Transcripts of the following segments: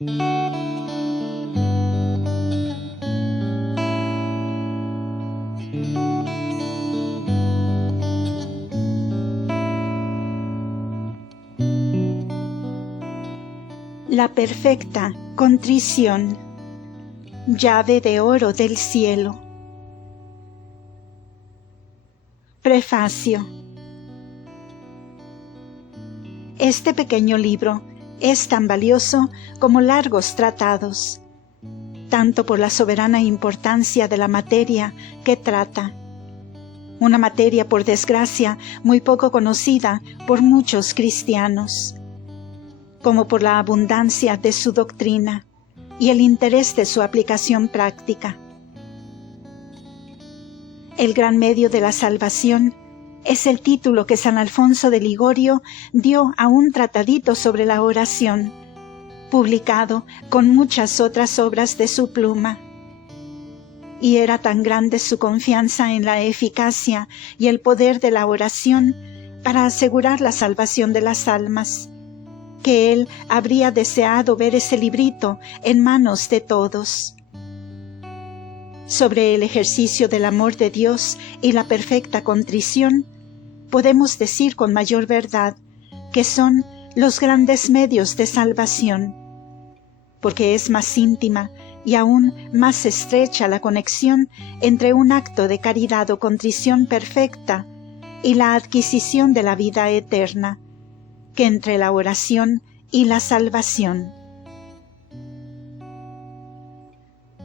La perfecta contrición, llave de oro del cielo. Prefacio. Este pequeño libro es tan valioso como largos tratados, tanto por la soberana importancia de la materia que trata, una materia por desgracia muy poco conocida por muchos cristianos, como por la abundancia de su doctrina y el interés de su aplicación práctica. El gran medio de la salvación es el título que San Alfonso de Ligorio dio a un tratadito sobre la oración, publicado con muchas otras obras de su pluma. Y era tan grande su confianza en la eficacia y el poder de la oración para asegurar la salvación de las almas, que él habría deseado ver ese librito en manos de todos. Sobre el ejercicio del amor de Dios y la perfecta contrición, podemos decir con mayor verdad que son los grandes medios de salvación, porque es más íntima y aún más estrecha la conexión entre un acto de caridad o contrición perfecta y la adquisición de la vida eterna, que entre la oración y la salvación.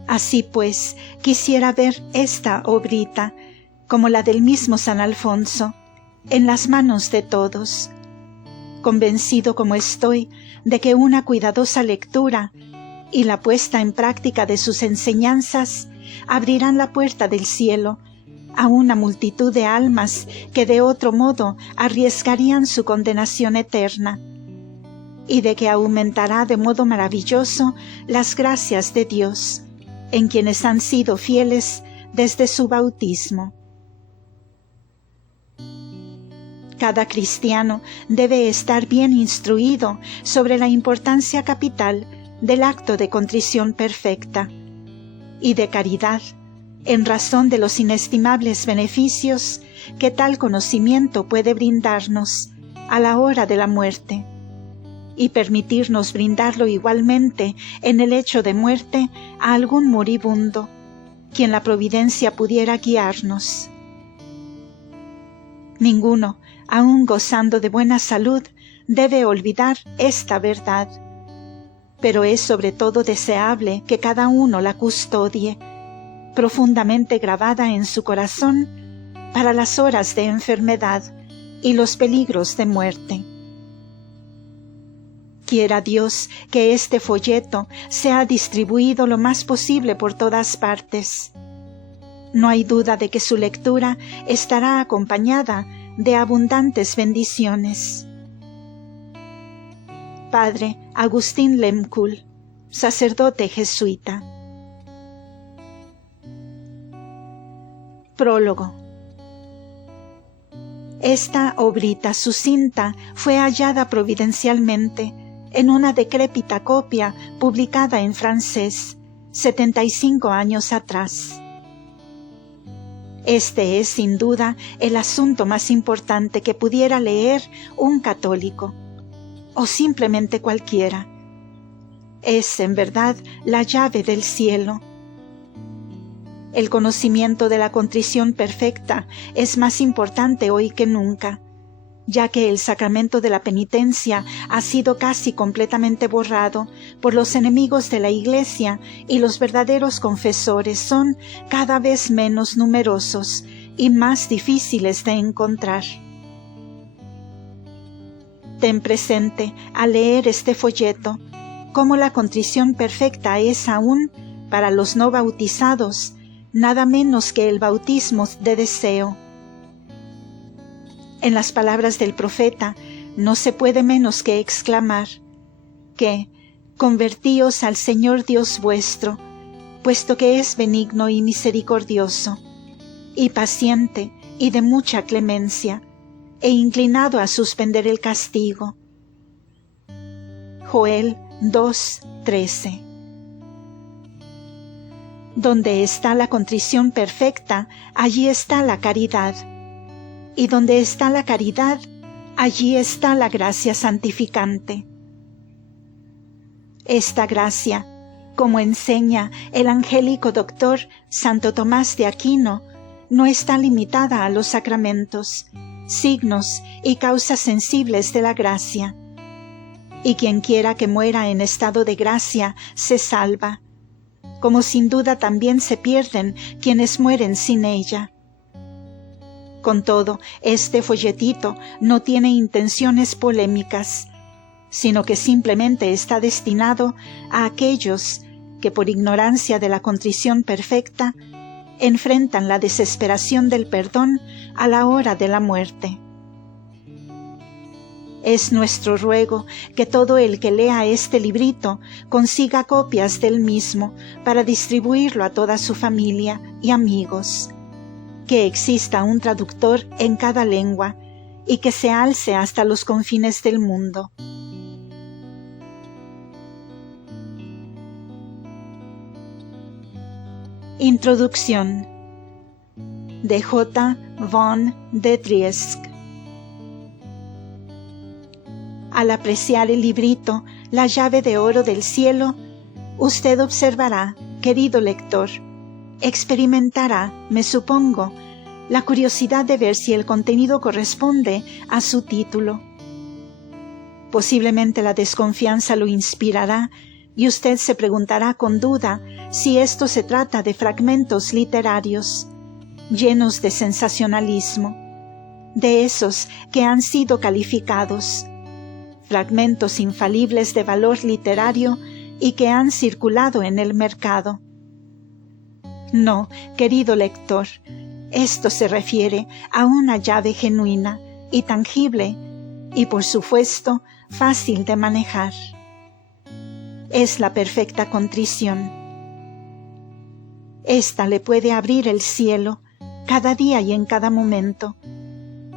Así pues, quisiera ver esta obrita, como la del mismo San Alfonso, en las manos de todos, convencido como estoy de que una cuidadosa lectura y la puesta en práctica de sus enseñanzas abrirán la puerta del cielo a una multitud de almas que de otro modo arriesgarían su condenación eterna, y de que aumentará de modo maravilloso las gracias de Dios en quienes han sido fieles desde su bautismo. Cada cristiano debe estar bien instruido sobre la importancia capital del acto de contrición perfecta y de caridad, en razón de los inestimables beneficios que tal conocimiento puede brindarnos a la hora de la muerte, y permitirnos brindarlo igualmente en el hecho de muerte a algún moribundo, quien la providencia pudiera guiarnos. Ninguno, aun gozando de buena salud, debe olvidar esta verdad, pero es sobre todo deseable que cada uno la custodie, profundamente grabada en su corazón para las horas de enfermedad y los peligros de muerte. Quiera Dios que este folleto sea distribuido lo más posible por todas partes. No hay duda de que su lectura estará acompañada de abundantes bendiciones. Padre Agustín Lemkul, sacerdote jesuita. Prólogo. Esta obrita sucinta fue hallada providencialmente en una decrépita copia publicada en francés 75 años atrás. Este es sin duda el asunto más importante que pudiera leer un católico, o simplemente cualquiera. Es en verdad la llave del cielo. El conocimiento de la contrición perfecta es más importante hoy que nunca, ya que el sacramento de la penitencia ha sido casi completamente borrado por los enemigos de la Iglesia y los verdaderos confesores son cada vez menos numerosos y más difíciles de encontrar. Ten presente, al leer este folleto, cómo la contrición perfecta es aún, para los no bautizados, nada menos que el bautismo de deseo. En las palabras del profeta, no se puede menos que exclamar que «Convertíos al Señor Dios vuestro, puesto que es benigno y misericordioso, y paciente y de mucha clemencia, e inclinado a suspender el castigo». Joel 2:13. Donde está la contrición perfecta, allí está la caridad. Y donde está la caridad, allí está la gracia santificante. Esta gracia, como enseña el angélico doctor Santo Tomás de Aquino, no está limitada a los sacramentos, signos y causas sensibles de la gracia. Y quien quiera que muera en estado de gracia se salva, como sin duda también se pierden quienes mueren sin ella. Con todo, este folletito no tiene intenciones polémicas, sino que simplemente está destinado a aquellos que por ignorancia de la contrición perfecta enfrentan la desesperación del perdón a la hora de la muerte. Es nuestro ruego que todo el que lea este librito consiga copias del mismo para distribuirlo a toda su familia y amigos, que exista un traductor en cada lengua y que se alce hasta los confines del mundo. Introducción de J. von Dietrich. Al apreciar el librito, La llave de oro del cielo, usted observará, querido lector, experimentará, me supongo, la curiosidad de ver si el contenido corresponde a su título. Posiblemente la desconfianza lo inspirará y usted se preguntará con duda si esto se trata de fragmentos literarios, llenos de sensacionalismo, de esos que han sido calificados, fragmentos infalibles de valor literario y que han circulado en el mercado. No, querido lector, esto se refiere a una llave genuina y tangible y, por supuesto, fácil de manejar. Es la perfecta contrición. Esta le puede abrir el cielo cada día y en cada momento.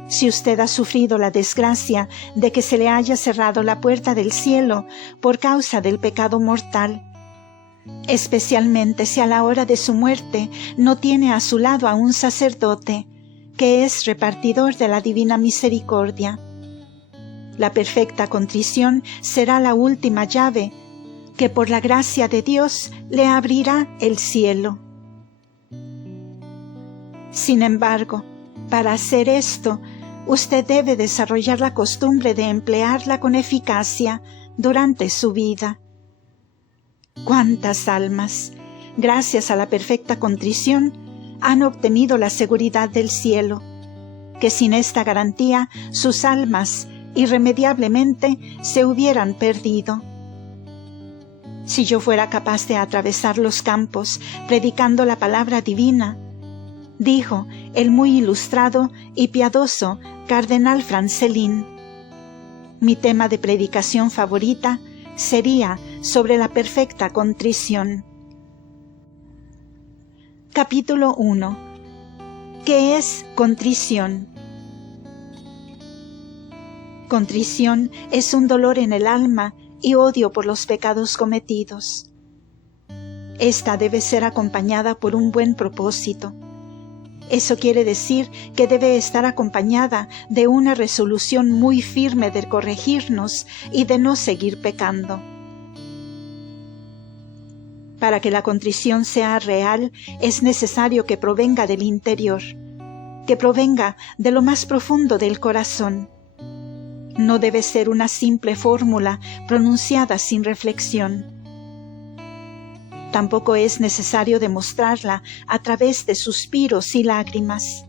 Si usted ha sufrido la desgracia de que se le haya cerrado la puerta del cielo por causa del pecado mortal, especialmente si a la hora de su muerte no tiene a su lado a un sacerdote que es repartidor de la divina misericordia, la perfecta contrición será la última llave que por la gracia de Dios le abrirá el cielo. Sin embargo, para hacer esto, usted debe desarrollar la costumbre de emplearla con eficacia durante su vida. ¿Cuántas almas, gracias a la perfecta contrición, han obtenido la seguridad del cielo, que sin esta garantía sus almas irremediablemente se hubieran perdido? Si yo fuera capaz de atravesar los campos predicando la palabra divina, dijo el muy ilustrado y piadoso cardenal Francelín, mi tema de predicación favorita sería sobre la perfecta contrición. Capítulo 1. ¿Qué es contrición? Contrición es un dolor en el alma y odio por los pecados cometidos. Esta debe ser acompañada por un buen propósito. Eso quiere decir que debe estar acompañada de una resolución muy firme de corregirnos y de no seguir pecando. Para que la contrición sea real, es necesario que provenga del interior, que provenga de lo más profundo del corazón. No debe ser una simple fórmula pronunciada sin reflexión. Tampoco es necesario demostrarla a través de suspiros y lágrimas.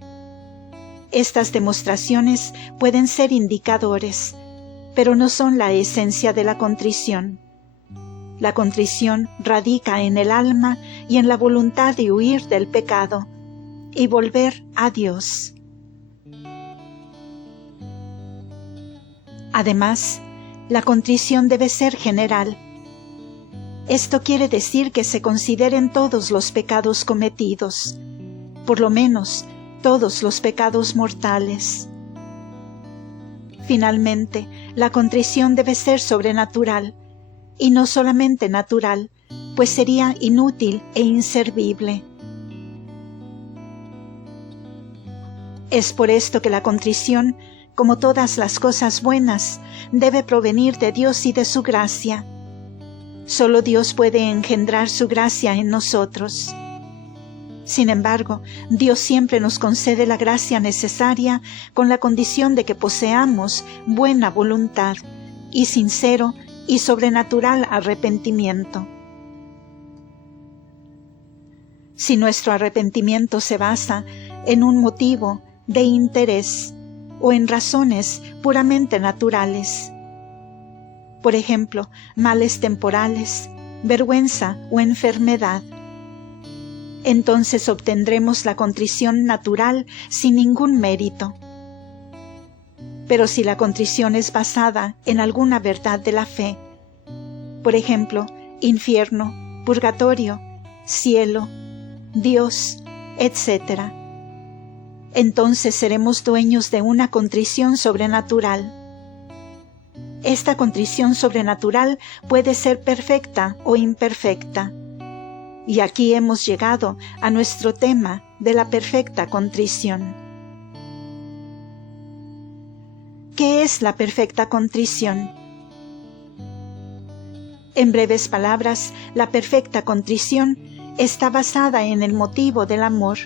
Estas demostraciones pueden ser indicadores, pero no son la esencia de la contrición. La contrición radica en el alma y en la voluntad de huir del pecado y volver a Dios. Además, la contrición debe ser general. Esto quiere decir que se consideren todos los pecados cometidos, por lo menos todos los pecados mortales. Finalmente, la contrición debe ser sobrenatural, y no solamente natural, pues sería inútil e inservible. Es por esto que la contrición, como todas las cosas buenas, debe provenir de Dios y de su gracia. Solo Dios puede engendrar su gracia en nosotros. Sin embargo, Dios siempre nos concede la gracia necesaria con la condición de que poseamos buena voluntad y sincero y sobrenatural arrepentimiento. Si nuestro arrepentimiento se basa en un motivo de interés o en razones puramente naturales, por ejemplo, males temporales, vergüenza o enfermedad, entonces obtendremos la contrición natural sin ningún mérito. Pero si la contrición es basada en alguna verdad de la fe, por ejemplo, infierno, purgatorio, cielo, Dios, etc., entonces seremos dueños de una contrición sobrenatural. Esta contrición sobrenatural puede ser perfecta o imperfecta. Y aquí hemos llegado a nuestro tema de la perfecta contrición. ¿Qué es la perfecta contrición? En breves palabras, la perfecta contrición está basada en el motivo del amor,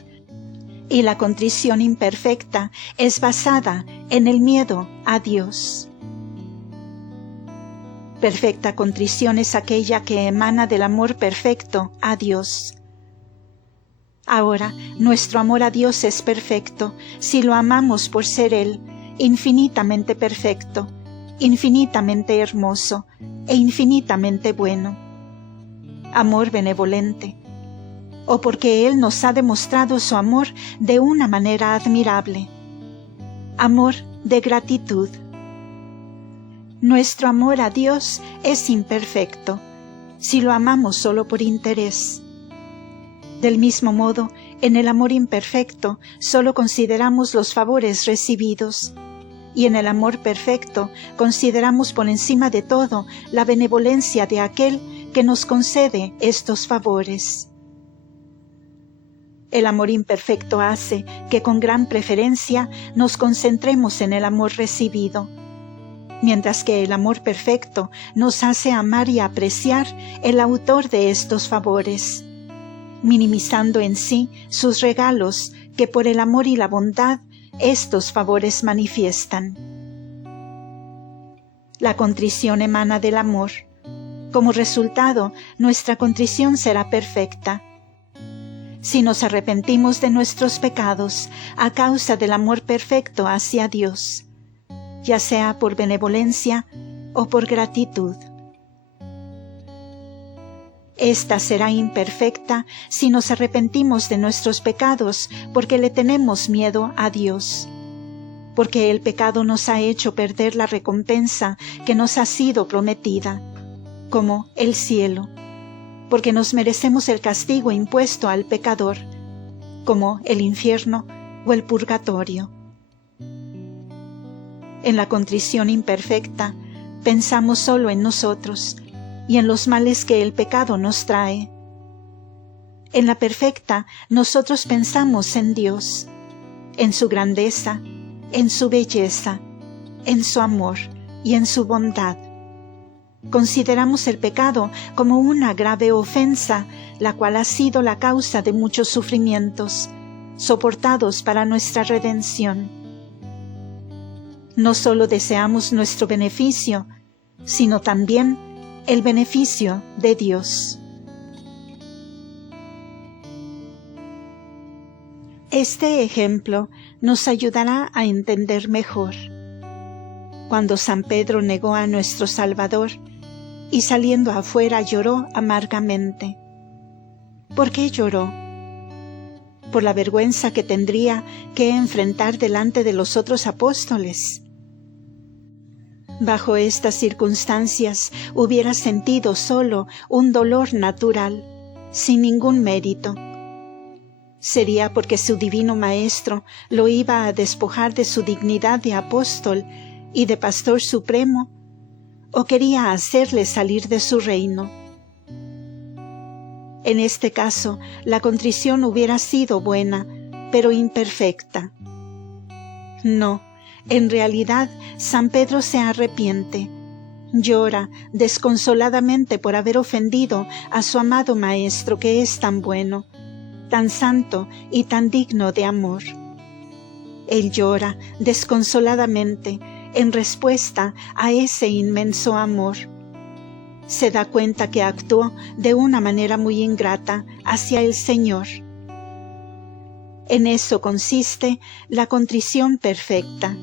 y la contrición imperfecta es basada en el miedo a Dios. Perfecta contrición es aquella que emana del amor perfecto a Dios. Ahora, nuestro amor a Dios es perfecto si lo amamos por ser Él, infinitamente perfecto, infinitamente hermoso e infinitamente bueno. Amor benevolente. O porque Él nos ha demostrado su amor de una manera admirable. Amor de gratitud. Nuestro amor a Dios es imperfecto, si lo amamos solo por interés. Del mismo modo, en el amor imperfecto solo consideramos los favores recibidos, y en el amor perfecto consideramos por encima de todo la benevolencia de aquel que nos concede estos favores. El amor imperfecto hace que con gran preferencia nos concentremos en el amor recibido, mientras que el amor perfecto nos hace amar y apreciar el autor de estos favores, minimizando en sí sus regalos que por el amor y la bondad estos favores manifiestan. La contrición emana del amor. Como resultado, nuestra contrición será perfecta. Si nos arrepentimos de nuestros pecados a causa del amor perfecto hacia Dios, ya sea por benevolencia o por gratitud. Esta será imperfecta si nos arrepentimos de nuestros pecados porque le tenemos miedo a Dios, porque el pecado nos ha hecho perder la recompensa que nos ha sido prometida, como el cielo, porque nos merecemos el castigo impuesto al pecador, como el infierno o el purgatorio. En la contrición imperfecta, pensamos solo en nosotros y en los males que el pecado nos trae. En la perfecta, nosotros pensamos en Dios, en su grandeza, en su belleza, en su amor y en su bondad. Consideramos el pecado como una grave ofensa, la cual ha sido la causa de muchos sufrimientos, soportados para nuestra redención. No solo deseamos nuestro beneficio, sino también el beneficio de Dios. Este ejemplo nos ayudará a entender mejor. Cuando San Pedro negó a nuestro Salvador y saliendo afuera lloró amargamente. ¿Por qué lloró? Por la vergüenza que tendría que enfrentar delante de los otros apóstoles. Bajo estas circunstancias hubiera sentido solo un dolor natural, sin ningún mérito. ¿Sería porque su divino Maestro lo iba a despojar de su dignidad de apóstol y de pastor supremo? o quería hacerle salir de su reino. En este caso, la contrición hubiera sido buena, pero imperfecta. No, en realidad, San Pedro se arrepiente. Llora desconsoladamente por haber ofendido a su amado Maestro, que es tan bueno, tan santo y tan digno de amor. Él llora desconsoladamente en respuesta a ese inmenso amor. Se da cuenta que actuó de una manera muy ingrata hacia el Señor. En eso consiste la contrición perfecta.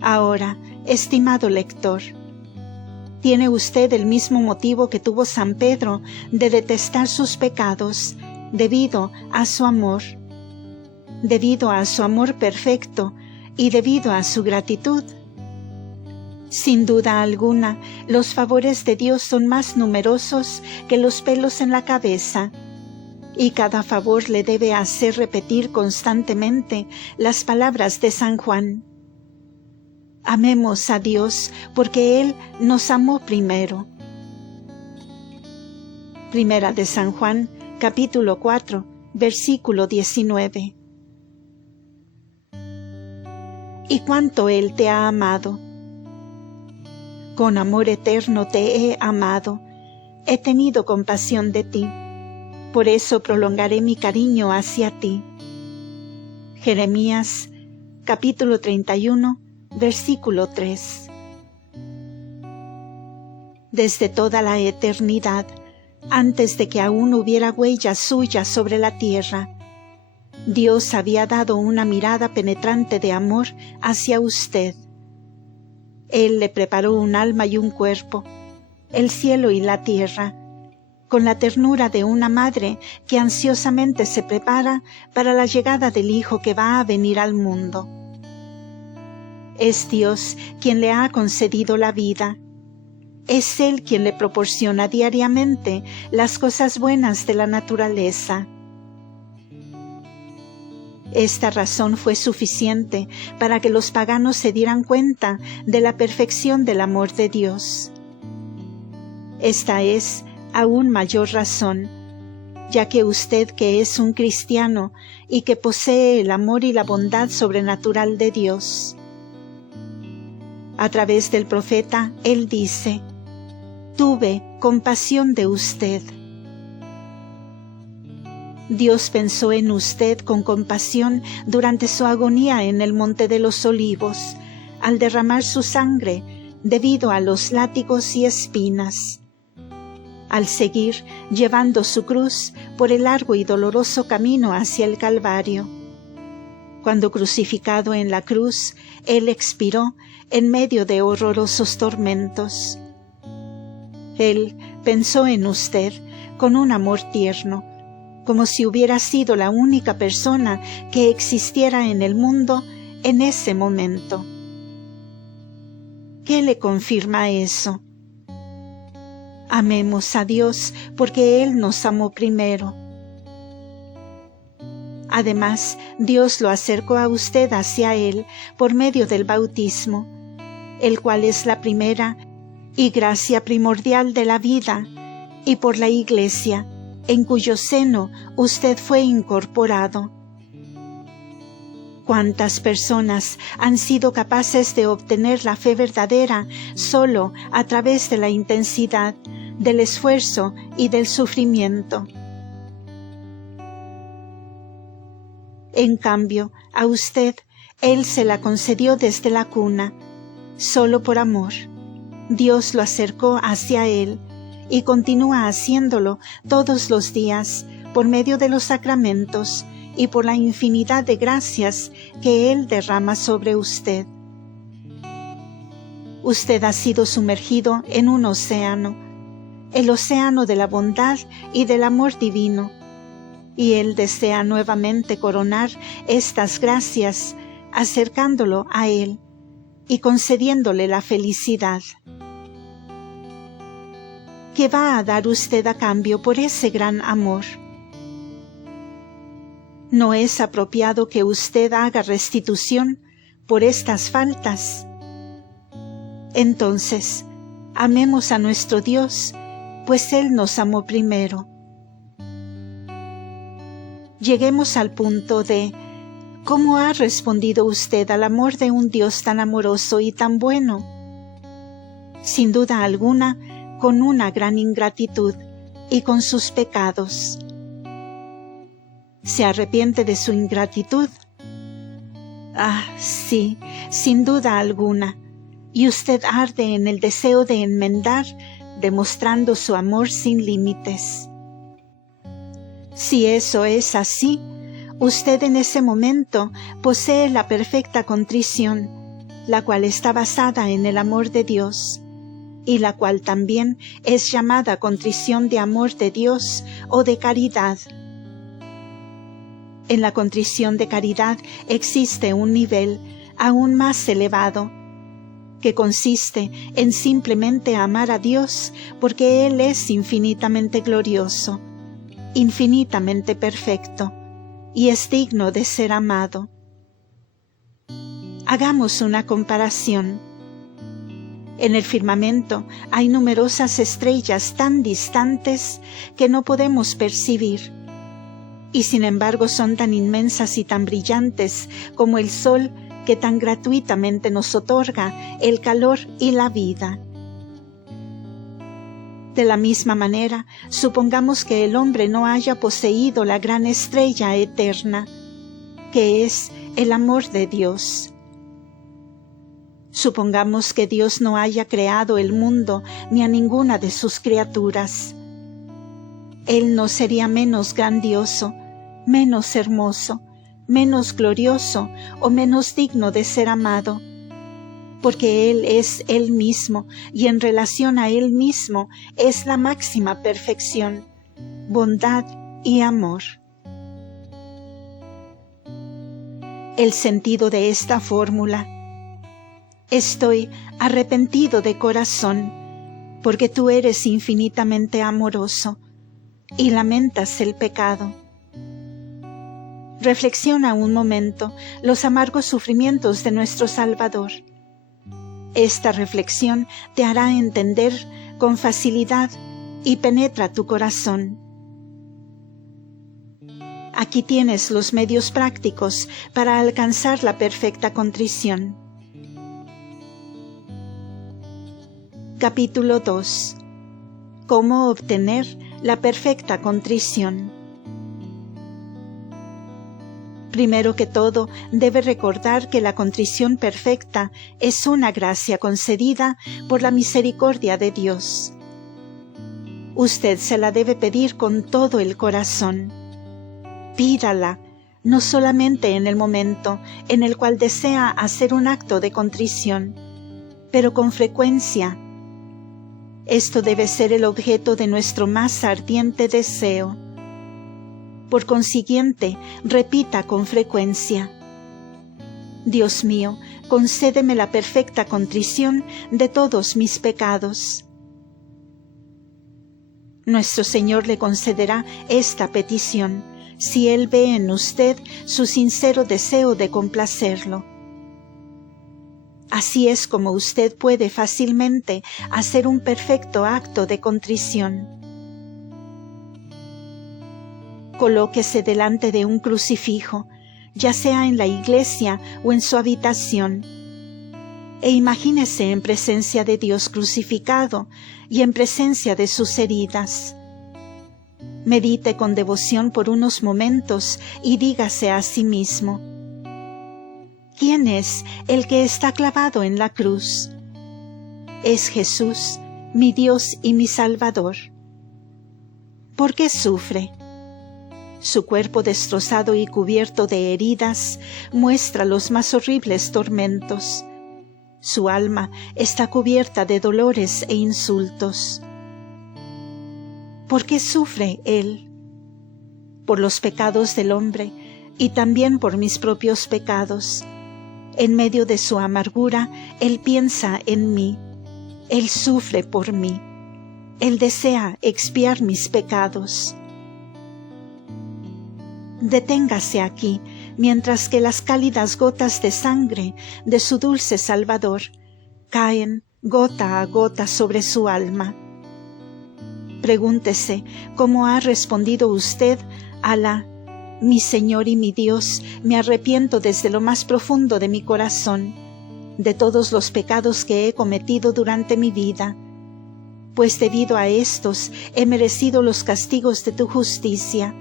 Ahora, estimado lector, ¿tiene usted el mismo motivo que tuvo San Pedro de detestar sus pecados debido a su amor? Debido a su amor perfecto y debido a su gratitud. Sin duda alguna, los favores de Dios son más numerosos que los pelos en la cabeza, y cada favor le debe hacer repetir constantemente las palabras de San Juan. Amemos a Dios porque Él nos amó primero. Primera de San Juan, capítulo 4, versículo 19. ¿Y cuánto Él te ha amado? Con amor eterno te he amado, he tenido compasión de ti, por eso prolongaré mi cariño hacia ti. Jeremías, capítulo 31, versículo 3. Desde toda la eternidad, antes de que aún hubiera huella suya sobre la tierra, Dios había dado una mirada penetrante de amor hacia usted. Él le preparó un alma y un cuerpo, el cielo y la tierra, con la ternura de una madre que ansiosamente se prepara para la llegada del Hijo que va a venir al mundo. Es Dios quien le ha concedido la vida. Es Él quien le proporciona diariamente las cosas buenas de la naturaleza. Esta razón fue suficiente para que los paganos se dieran cuenta de la perfección del amor de Dios. Esta es aún mayor razón, ya que usted, que es un cristiano y que posee el amor y la bondad sobrenatural de Dios. A través del profeta, él dice: «Tuve compasión de usted». Dios pensó en usted con compasión durante su agonía en el Monte de los Olivos, al derramar su sangre debido a los látigos y espinas. Al seguir llevando su cruz por el largo y doloroso camino hacia el Calvario. Cuando crucificado en la cruz, Él expiró en medio de horrorosos tormentos. Él pensó en usted con un amor tierno, como si hubiera sido la única persona que existiera en el mundo en ese momento. ¿Qué le confirma eso? Amemos a Dios porque Él nos amó primero. Además, Dios lo acercó a usted hacia Él por medio del bautismo, el cual es la primera y gracia primordial de la vida, y por la Iglesia, en cuyo seno usted fue incorporado. ¿Cuántas personas han sido capaces de obtener la fe verdadera solo a través de la intensidad, del esfuerzo y del sufrimiento? En cambio, a usted, Él se la concedió desde la cuna, solo por amor. Dios lo acercó hacia Él, y continúa haciéndolo todos los días por medio de los sacramentos y por la infinidad de gracias que Él derrama sobre usted. Usted ha sido sumergido en un océano, el océano de la bondad y del amor divino, y Él desea nuevamente coronar estas gracias, acercándolo a Él y concediéndole la felicidad. ¿Qué va a dar usted a cambio por ese gran amor? ¿No es apropiado que usted haga restitución por estas faltas? Entonces, amemos a nuestro Dios, pues Él nos amó primero. Lleguemos al punto de ¿cómo ha respondido usted al amor de un Dios tan amoroso y tan bueno? Sin duda alguna, con una gran ingratitud y con sus pecados. ¿Se arrepiente de su ingratitud? Ah, sí, sin duda alguna. Y usted arde en el deseo de enmendar, demostrando su amor sin límites. Si eso es así, usted en ese momento posee la perfecta contrición, la cual está basada en el amor de Dios, y la cual también es llamada contrición de amor de Dios o de caridad. En la contrición de caridad existe un nivel aún más elevado, que consiste en simplemente amar a Dios porque Él es infinitamente glorioso, infinitamente perfecto, y es digno de ser amado. Hagamos una comparación. En el firmamento hay numerosas estrellas tan distantes que no podemos percibir, y sin embargo son tan inmensas y tan brillantes como el sol que tan gratuitamente nos otorga el calor y la vida. De la misma manera, supongamos que el hombre no haya poseído la gran estrella eterna, que es el amor de Dios. Supongamos que Dios no haya creado el mundo ni a ninguna de sus criaturas. Él no sería menos grandioso, menos hermoso, menos glorioso o menos digno de ser amado, porque Él es Él mismo y en relación a Él mismo es la máxima perfección, bondad y amor. El sentido de esta fórmula: estoy arrepentido de corazón, porque tú eres infinitamente amoroso y lamentas el pecado. Reflexiona un momento los amargos sufrimientos de nuestro Salvador. Esta reflexión te hará entender con facilidad y penetra tu corazón. Aquí tienes los medios prácticos para alcanzar la perfecta contrición. Capítulo 2. ¿Cómo obtener la perfecta contrición? Primero que todo, debe recordar que la contrición perfecta es una gracia concedida por la misericordia de Dios. Usted se la debe pedir con todo el corazón. Pídala, no solamente en el momento en el cual desea hacer un acto de contrición, pero con frecuencia. Esto debe ser el objeto de nuestro más ardiente deseo. Por consiguiente, repita con frecuencia: Dios mío, concédeme la perfecta contrición de todos mis pecados. Nuestro Señor le concederá esta petición, si Él ve en usted su sincero deseo de complacerlo. Así es como usted puede fácilmente hacer un perfecto acto de contrición. Colóquese delante de un crucifijo, ya sea en la iglesia o en su habitación, e imagínese en presencia de Dios crucificado y en presencia de sus heridas. Medite con devoción por unos momentos y dígase a sí mismo: ¿quién es el que está clavado en la cruz? Es Jesús, mi Dios y mi Salvador. ¿Por qué sufre? Su cuerpo destrozado y cubierto de heridas muestra los más horribles tormentos. Su alma está cubierta de dolores e insultos. ¿Por qué sufre Él? Por los pecados del hombre y también por mis propios pecados. En medio de su amargura, Él piensa en mí. Él sufre por mí. Él desea expiar mis pecados. Deténgase aquí, mientras que las cálidas gotas de sangre de su dulce Salvador caen gota a gota sobre su alma. Pregúntese cómo ha respondido usted a la «Mi Señor y mi Dios, me arrepiento desde lo más profundo de mi corazón de todos los pecados que he cometido durante mi vida, pues debido a estos he merecido los castigos de tu justicia,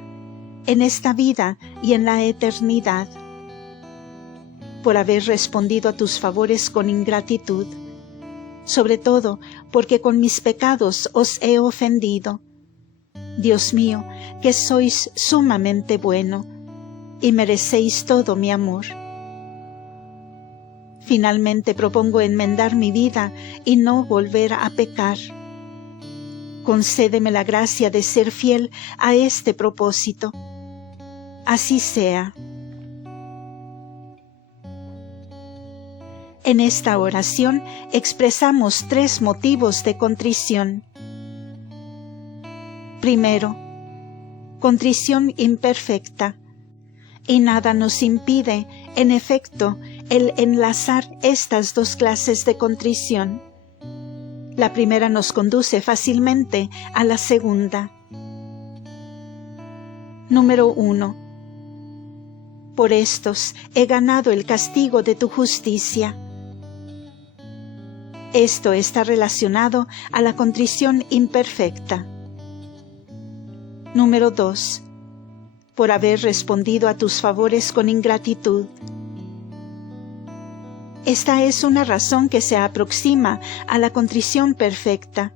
en esta vida y en la eternidad. Por haber respondido a tus favores con ingratitud, sobre todo porque con mis pecados os he ofendido. Dios mío, que sois sumamente bueno, y merecéis todo mi amor. Finalmente propongo enmendar mi vida y no volver a pecar. Concédeme la gracia de ser fiel a este propósito. Así sea. En esta oración expresamos 3 motivos de contrición. Primero, contrición imperfecta. Y nada nos impide, en efecto, el enlazar estas 2 clases de contrición. La primera nos conduce fácilmente a la segunda. Número 1. Por estos he ganado el castigo de tu justicia. Esto está relacionado a la contrición imperfecta. Número 2. Por haber respondido a tus favores con ingratitud. Esta es una razón que se aproxima a la contrición perfecta,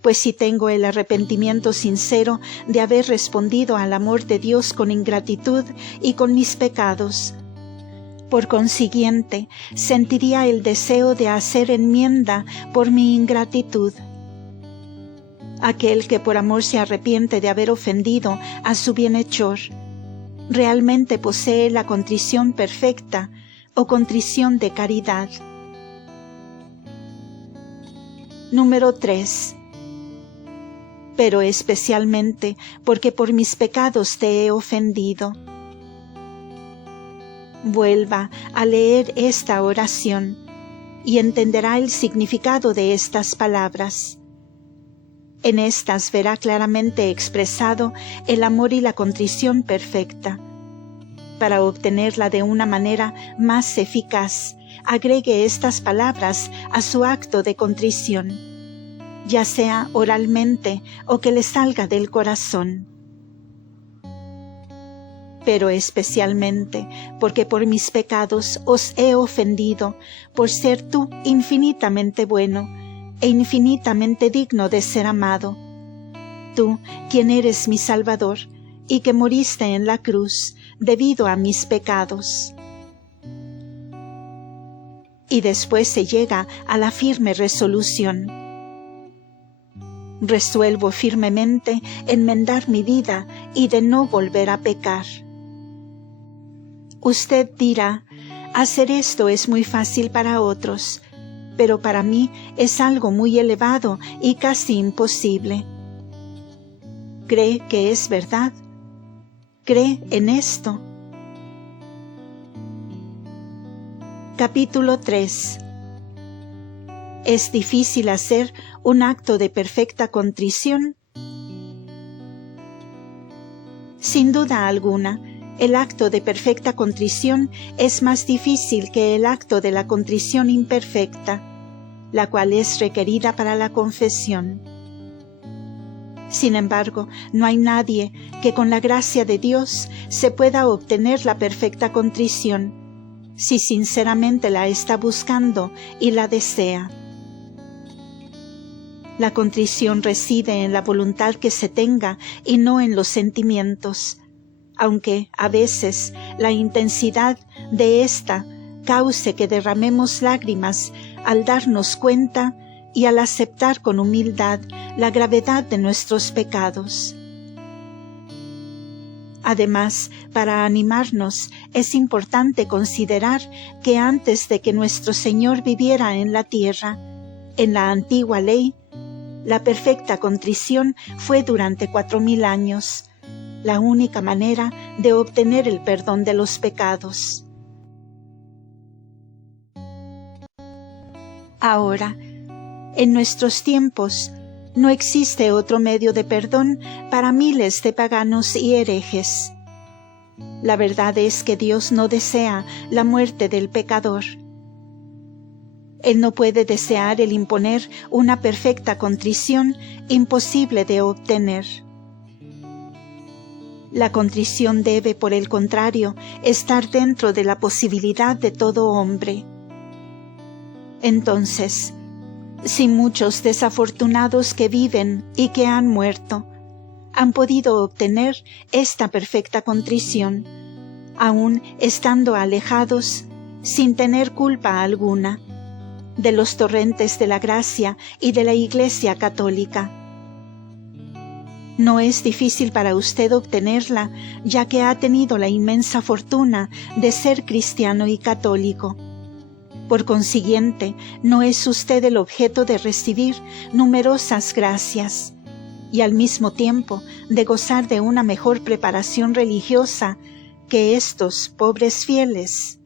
pues si tengo el arrepentimiento sincero de haber respondido al amor de Dios con ingratitud y con mis pecados, por consiguiente, sentiría el deseo de hacer enmienda por mi ingratitud. Aquel que por amor se arrepiente de haber ofendido a su bienhechor, realmente posee la contrición perfecta o contrición de caridad. Número 3. Pero especialmente porque por mis pecados te he ofendido. Vuelva a leer esta oración y entenderá el significado de estas palabras. En estas verá claramente expresado el amor y la contrición perfecta. Para obtenerla de una manera más eficaz, agregue estas palabras a su acto de contrición, ya sea oralmente o que le salga del corazón. Pero especialmente porque por mis pecados os he ofendido, por ser tú infinitamente bueno e infinitamente digno de ser amado. Tú, quien eres mi Salvador, y que moriste en la cruz debido a mis pecados. Y después se llega a la firme resolución. Resuelvo firmemente enmendar mi vida y de no volver a pecar. Usted dirá, hacer esto es muy fácil para otros, pero para mí es algo muy elevado y casi imposible. ¿Cree que es verdad? ¿Cree en esto? Capítulo 3. ¿Es difícil hacer un acto de perfecta contrición? Sin duda alguna, el acto de perfecta contrición es más difícil que el acto de la contrición imperfecta, la cual es requerida para la confesión. Sin embargo, no hay nadie que con la gracia de Dios se pueda obtener la perfecta contrición, si sinceramente la está buscando y la desea. La contrición reside en la voluntad que se tenga y no en los sentimientos, aunque a veces la intensidad de ésta cause que derramemos lágrimas al darnos cuenta y al aceptar con humildad la gravedad de nuestros pecados. Además, para animarnos, es importante considerar que antes de que nuestro Señor viviera en la tierra, en la antigua ley, la perfecta contrición fue durante 4000 años, la única manera de obtener el perdón de los pecados. Ahora, en nuestros tiempos, no existe otro medio de perdón para miles de paganos y herejes. La verdad es que Dios no desea la muerte del pecador. Él no puede desear el imponer una perfecta contrición imposible de obtener. La contrición debe, por el contrario, estar dentro de la posibilidad de todo hombre. Entonces, si muchos desafortunados que viven y que han muerto han podido obtener esta perfecta contrición, aun estando alejados, sin tener culpa alguna, de los torrentes de la gracia y de la Iglesia católica. No es difícil para usted obtenerla, ya que ha tenido la inmensa fortuna de ser cristiano y católico. Por consiguiente, no es usted el objeto de recibir numerosas gracias y al mismo tiempo de gozar de una mejor preparación religiosa que estos pobres fieles.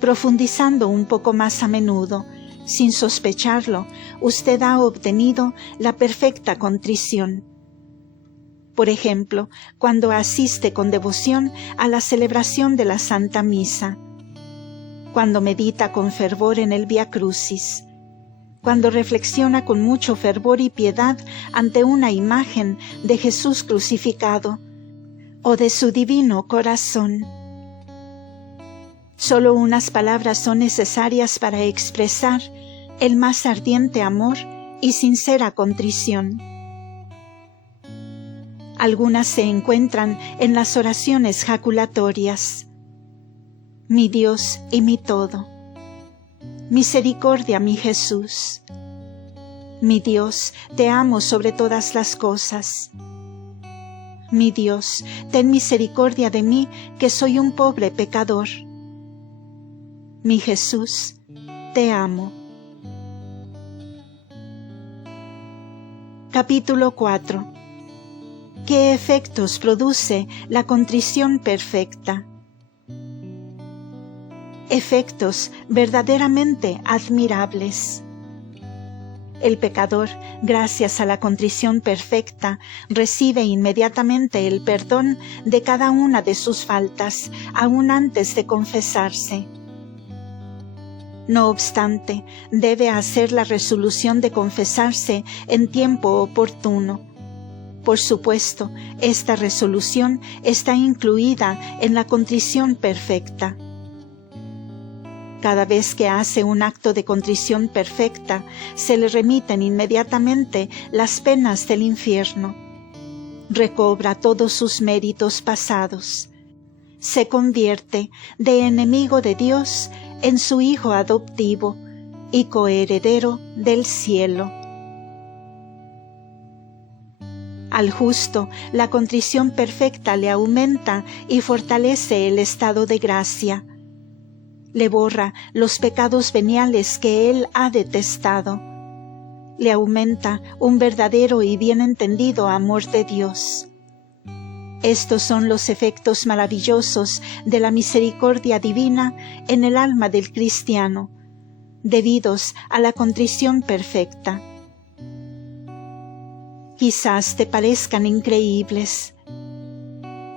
Profundizando un poco más a menudo, sin sospecharlo, usted ha obtenido la perfecta contrición. Por ejemplo, cuando asiste con devoción a la celebración de la Santa Misa, cuando medita con fervor en el Vía Crucis, cuando reflexiona con mucho fervor y piedad ante una imagen de Jesús crucificado o de su divino corazón. Solo unas palabras son necesarias para expresar el más ardiente amor y sincera contrición. Algunas se encuentran en las oraciones jaculatorias. Mi Dios y mi todo. Misericordia, mi Jesús. Mi Dios, te amo sobre todas las cosas. Mi Dios, ten misericordia de mí, que soy un pobre pecador. Mi Jesús, te amo. Capítulo 4. ¿Qué efectos produce la contrición perfecta? Efectos verdaderamente admirables. El pecador, gracias a la contrición perfecta, recibe inmediatamente el perdón de cada una de sus faltas, aún antes de confesarse. No obstante, debe hacer la resolución de confesarse en tiempo oportuno. Por supuesto, esta resolución está incluida en la contrición perfecta. Cada vez que hace un acto de contrición perfecta, se le remiten inmediatamente las penas del infierno. Recobra todos sus méritos pasados. Se convierte de enemigo de Dios en su hijo adoptivo y coheredero del cielo. Al justo, la contrición perfecta le aumenta y fortalece el estado de gracia. Le borra los pecados veniales que él ha detestado. Le aumenta un verdadero y bien entendido amor de Dios. Estos son los efectos maravillosos de la misericordia divina en el alma del cristiano, debidos a la contrición perfecta. Quizás te parezcan increíbles.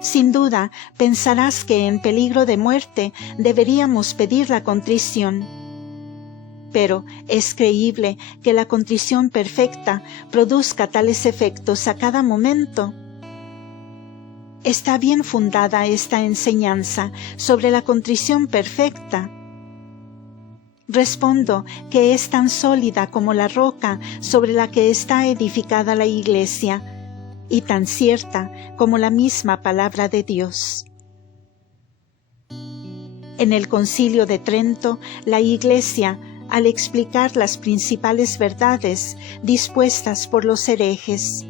Sin duda, pensarás que en peligro de muerte deberíamos pedir la contrición. Pero es creíble que la contrición perfecta produzca tales efectos a cada momento. ¿Está bien fundada esta enseñanza sobre la contrición perfecta? Respondo que es tan sólida como la roca sobre la que está edificada la Iglesia, y tan cierta como la misma palabra de Dios. En el Concilio de Trento, la Iglesia, al explicar las principales verdades dispuestas por los herejes,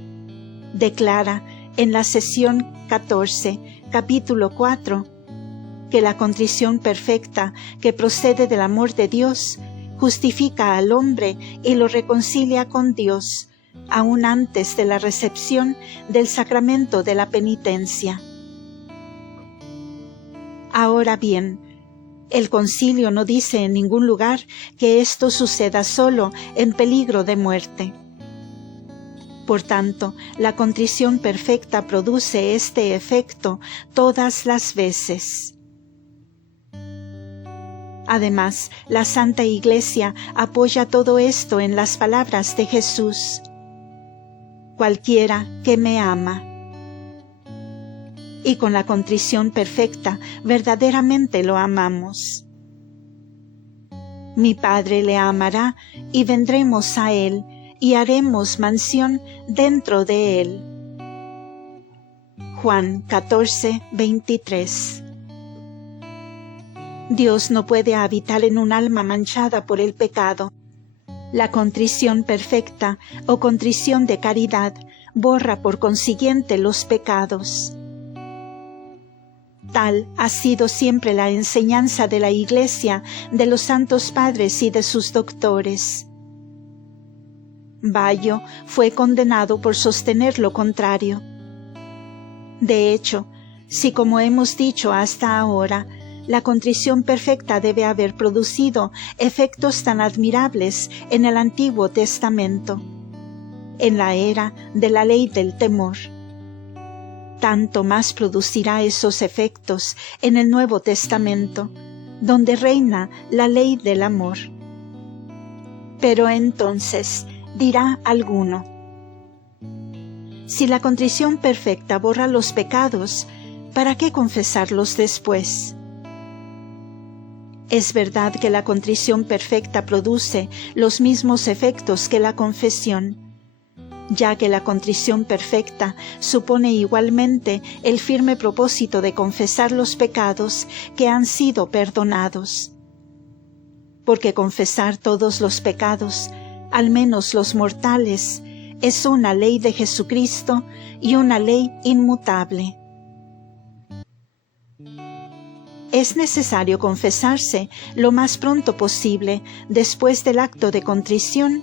declara en la sesión 14, capítulo 4, que la contrición perfecta que procede del amor de Dios justifica al hombre y lo reconcilia con Dios, aún antes de la recepción del sacramento de la penitencia. Ahora bien, El concilio no dice en ningún lugar que esto suceda solo en peligro de muerte. Por tanto, la contrición perfecta produce este efecto todas las veces. Además, la Santa Iglesia apoya todo esto en las palabras de Jesús: cualquiera que me ama. Y con la contrición perfecta verdaderamente lo amamos. Mi Padre le amará y vendremos a él y haremos mansión dentro de él. Juan 14, 23. Dios no puede habitar en un alma manchada por el pecado. La contrición perfecta o contrición de caridad borra por consiguiente los pecados. Tal ha sido siempre la enseñanza de la Iglesia, de los santos padres y de sus doctores. Bayo fue condenado por sostener lo contrario. De hecho, si como hemos dicho hasta ahora, la contrición perfecta debe haber producido efectos tan admirables en el Antiguo Testamento, en la era de la ley del temor, tanto más producirá esos efectos en el Nuevo Testamento, donde reina la ley del amor. Pero entonces, dirá alguno: si la contrición perfecta borra los pecados, ¿para qué confesarlos después? Es verdad que la contrición perfecta produce los mismos efectos que la confesión, ya que la contrición perfecta supone igualmente el firme propósito de confesar los pecados que han sido perdonados. Porque confesar todos los pecados, al menos los mortales, es una ley de Jesucristo y una ley inmutable. Es necesario confesarse lo más pronto posible después del acto de contrición.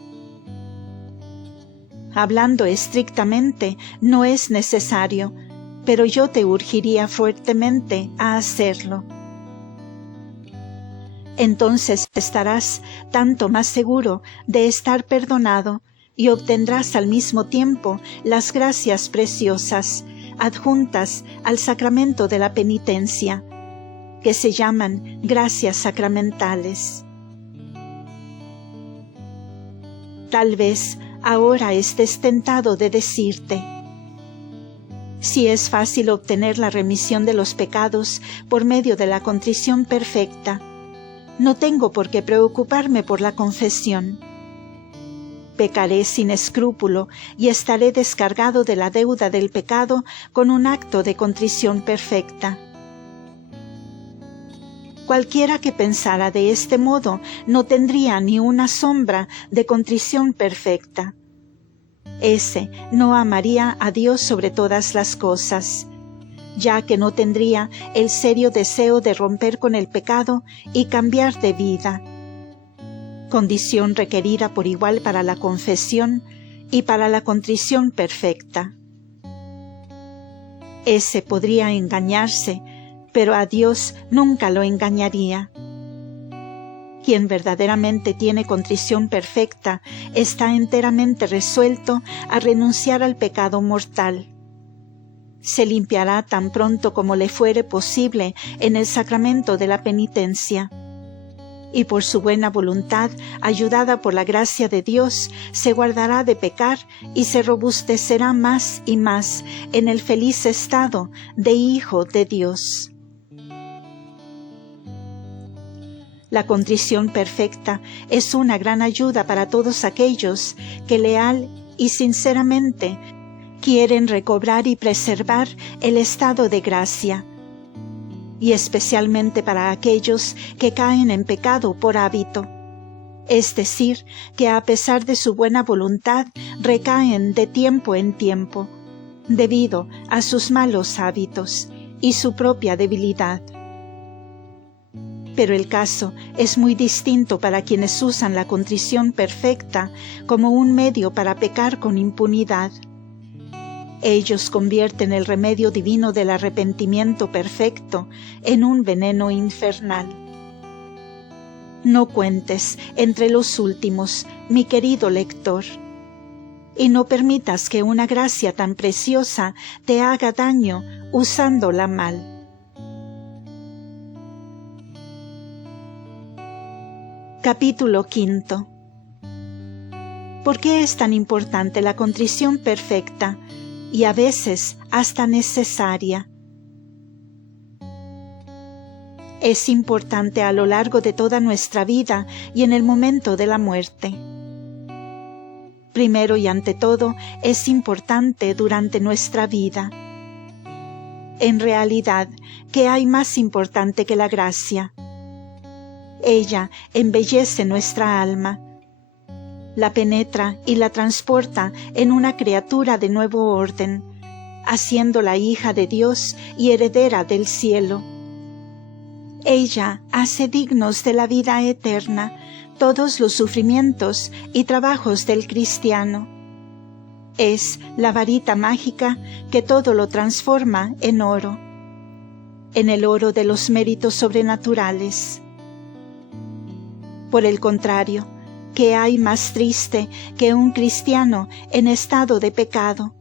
Hablando estrictamente, no es necesario, pero yo te urgiría fuertemente a hacerlo. Entonces estarás tanto más seguro de estar perdonado y obtendrás al mismo tiempo las gracias preciosas adjuntas al sacramento de la penitencia, que se llaman gracias sacramentales. Tal vez ahora estés tentado de decirte: si es fácil obtener la remisión de los pecados por medio de la contrición perfecta, no tengo por qué preocuparme por la confesión. Pecaré sin escrúpulo y estaré descargado de la deuda del pecado con un acto de contrición perfecta. Cualquiera que pensara de este modo no tendría ni una sombra de contrición perfecta. Ese no amaría a Dios sobre todas las cosas, ya que no tendría el serio deseo de romper con el pecado y cambiar de vida, condición requerida por igual para la confesión y para la contrición perfecta. Ese podría engañarse, pero a Dios nunca lo engañaría. Quien verdaderamente tiene contrición perfecta está enteramente resuelto a renunciar al pecado mortal. Se limpiará tan pronto como le fuere posible en el sacramento de la penitencia, y por su buena voluntad, ayudada por la gracia de Dios, se guardará de pecar y se robustecerá más y más en el feliz estado de hijo de Dios. La contrición perfecta es una gran ayuda para todos aquellos que leal y sinceramente quieren recobrar y preservar el estado de gracia, y especialmente para aquellos que caen en pecado por hábito, es decir, que a pesar de su buena voluntad recaen de tiempo en tiempo, debido a sus malos hábitos y su propia debilidad. Pero el caso es muy distinto para quienes usan la contrición perfecta como un medio para pecar con impunidad. Ellos convierten el remedio divino del arrepentimiento perfecto en un veneno infernal. No cuentes entre los últimos, mi querido lector, y no permitas que una gracia tan preciosa te haga daño usándola mal. Capítulo 5. ¿Por qué es tan importante la contrición perfecta y a veces hasta necesaria? Es importante a lo largo de toda nuestra vida y en el momento de la muerte. Primero y ante todo, es importante durante nuestra vida. En realidad, ¿qué hay más importante que la gracia? Ella embellece nuestra alma, la penetra y la transporta en una criatura de nuevo orden, haciéndola hija de Dios y heredera del cielo. Ella hace dignos de la vida eterna todos los sufrimientos y trabajos del cristiano. Es la varita mágica que todo lo transforma en oro, en el oro de los méritos sobrenaturales. Por el contrario, ¿qué hay más triste que un cristiano en estado de pecado?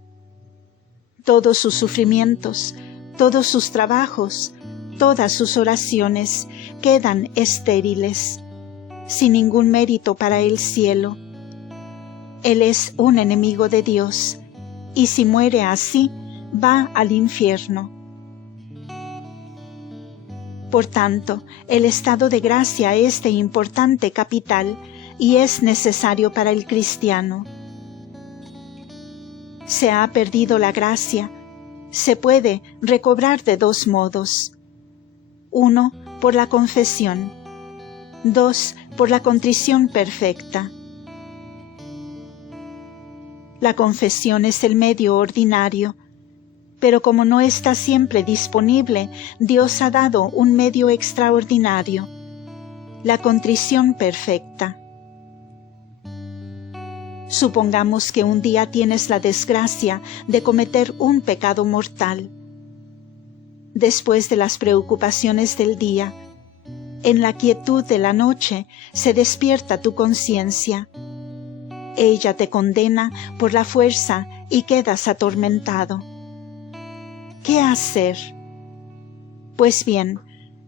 Todos sus sufrimientos, todos sus trabajos, todas sus oraciones quedan estériles, sin ningún mérito para el cielo. Él es un enemigo de Dios, y si muere así, va al infierno. Por tanto, el estado de gracia es de importante capital y es necesario para el cristiano. Se ha perdido la gracia, se puede recobrar de dos modos. 1, por la confesión. 2, por la contrición perfecta. La confesión es el medio ordinario, pero como no está siempre disponible, Dios ha dado un medio extraordinario, la contrición perfecta. Supongamos que un día tienes la desgracia de cometer un pecado mortal. Después de las preocupaciones del día, en la quietud de la noche se despierta tu conciencia. Ella te condena por la fuerza y quedas atormentado. ¿Qué hacer? Pues bien,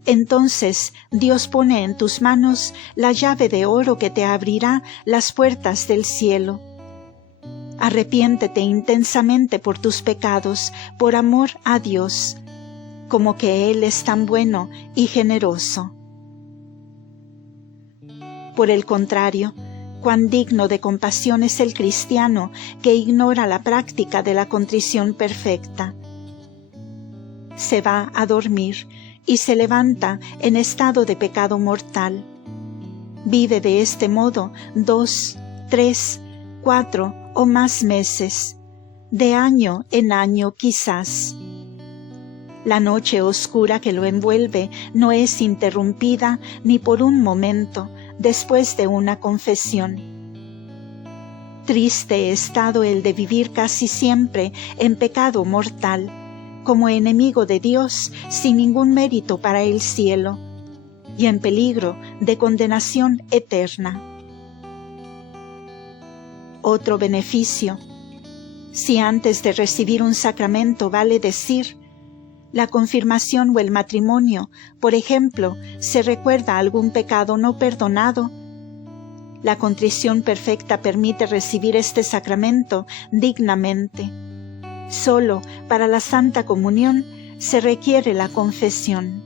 entonces Dios pone en tus manos la llave de oro que te abrirá las puertas del cielo. Arrepiéntete intensamente por tus pecados, por amor a Dios, como que Él es tan bueno y generoso. Por el contrario, cuán digno de compasión es el cristiano que ignora la práctica de la contrición perfecta. Se va a dormir y se levanta en estado de pecado mortal. Vive de este modo 2, 3, 4 o más meses, de año en año quizás. La noche oscura que lo envuelve no es interrumpida ni por un momento después de una confesión. Triste estado el de vivir casi siempre en pecado mortal, como enemigo de Dios sin ningún mérito para el cielo, y en peligro de condenación eterna. Otro beneficio, si antes de recibir un sacramento vale decir, la confirmación o el matrimonio, por ejemplo, se recuerda algún pecado no perdonado, la contrición perfecta permite recibir este sacramento dignamente. Solo para la Santa Comunión se requiere la confesión.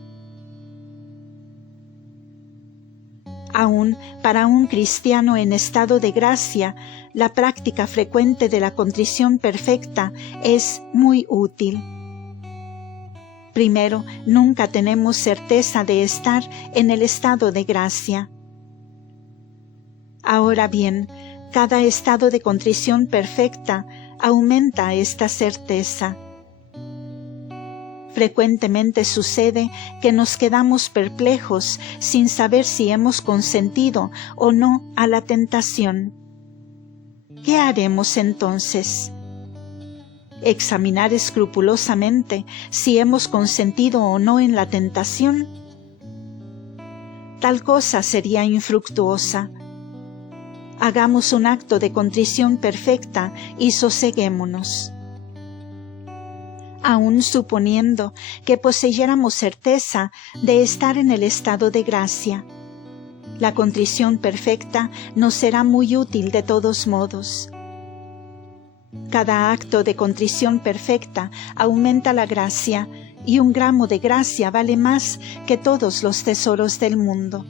Aún para un cristiano en estado de gracia, la práctica frecuente de la contrición perfecta es muy útil. Primero, nunca tenemos certeza de estar en el estado de gracia. Ahora bien, cada estado de contrición perfecta aumenta esta certeza. Frecuentemente sucede que nos quedamos perplejos sin saber si hemos consentido o no a la tentación. ¿Qué haremos entonces? Examinar escrupulosamente si hemos consentido o no en la tentación. tal cosa sería infructuosa. Hagamos un acto de contrición perfecta y soseguémonos. Aun suponiendo que poseyéramos certeza de estar en el estado de gracia, la contrición perfecta nos será muy útil de todos modos. Cada acto de contrición perfecta aumenta la gracia, y 1 gramo de gracia vale más que todos los tesoros del mundo.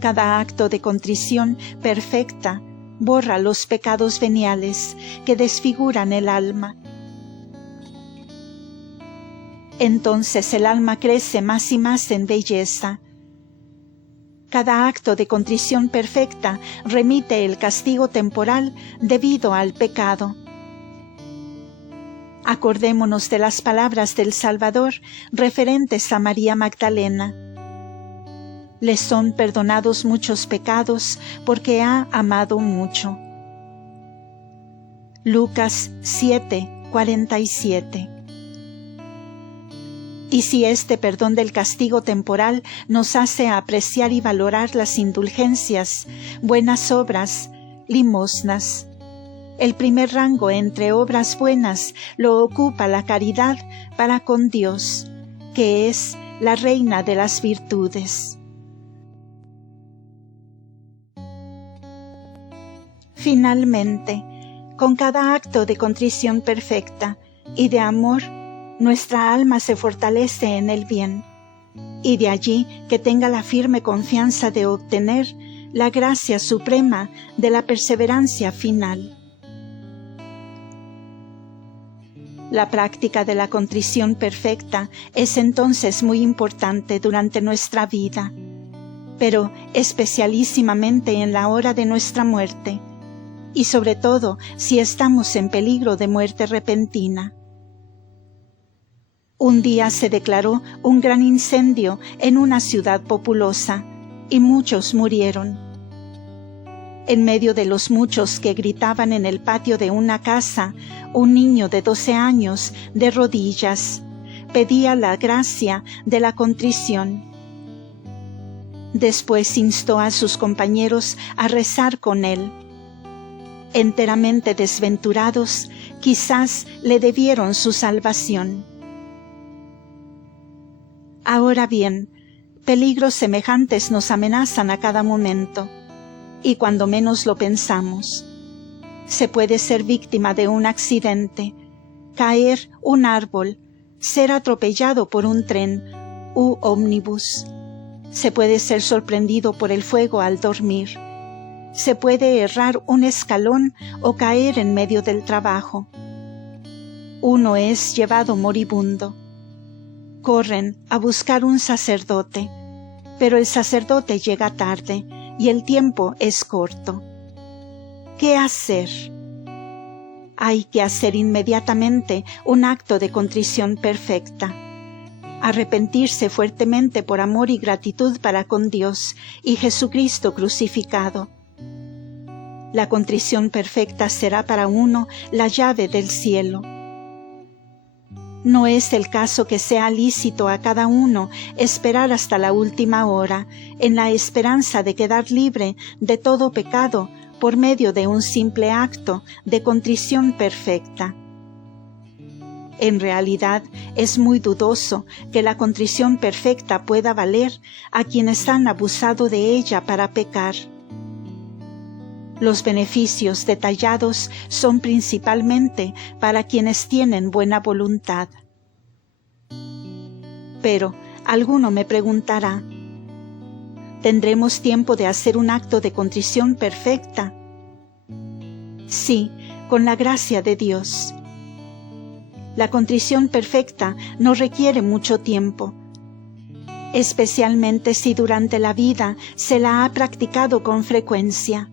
Cada acto de contrición perfecta borra los pecados veniales que desfiguran el alma. Entonces el alma crece más y más en belleza. Cada acto de contrición perfecta remite el castigo temporal debido al pecado. Acordémonos de las palabras del Salvador referentes a María Magdalena. Le son perdonados muchos pecados porque ha amado mucho. Lucas 7:47. Y si este perdón del castigo temporal nos hace apreciar y valorar las indulgencias, buenas obras, limosnas, el primer rango entre obras buenas lo ocupa la caridad para con Dios, que es la reina de las virtudes. Finalmente, con cada acto de contrición perfecta y de amor, nuestra alma se fortalece en el bien, y de allí que tenga la firme confianza de obtener la gracia suprema de la perseverancia final. La práctica de la contrición perfecta es entonces muy importante durante nuestra vida, pero especialísimamente en la hora de nuestra muerte, y sobre todo si estamos en peligro de muerte repentina. Un día se declaró un gran incendio en una ciudad populosa, y muchos murieron. En medio de los muchos que gritaban en el patio de una casa, un niño de 12 años, de rodillas, pedía la gracia de la contrición. Después instó a sus compañeros a rezar con él. Enteramente desventurados, quizás le debieron su salvación. Ahora bien, peligros semejantes nos amenazan a cada momento, y cuando menos lo pensamos. Se puede ser víctima de un accidente, caer un árbol, ser atropellado por un tren u ómnibus. Se puede ser sorprendido por el fuego al dormir. Se puede errar un escalón o caer en medio del trabajo. Uno es llevado moribundo. Corren a buscar un sacerdote, pero el sacerdote llega tarde y el tiempo es corto. ¿Qué hacer? Hay que hacer inmediatamente un acto de contrición perfecta. Arrepentirse fuertemente por amor y gratitud para con Dios y Jesucristo crucificado. La contrición perfecta será para uno la llave del cielo. No es el caso que sea lícito a cada uno esperar hasta la última hora, en la esperanza de quedar libre de todo pecado por medio de un simple acto de contrición perfecta. En realidad, es muy dudoso que la contrición perfecta pueda valer a quienes han abusado de ella para pecar. Los beneficios detallados son principalmente para quienes tienen buena voluntad. Pero alguno me preguntará, ¿tendremos tiempo de hacer un acto de contrición perfecta? Sí, con la gracia de Dios. La contrición perfecta no requiere mucho tiempo, especialmente si durante la vida se la ha practicado con frecuencia.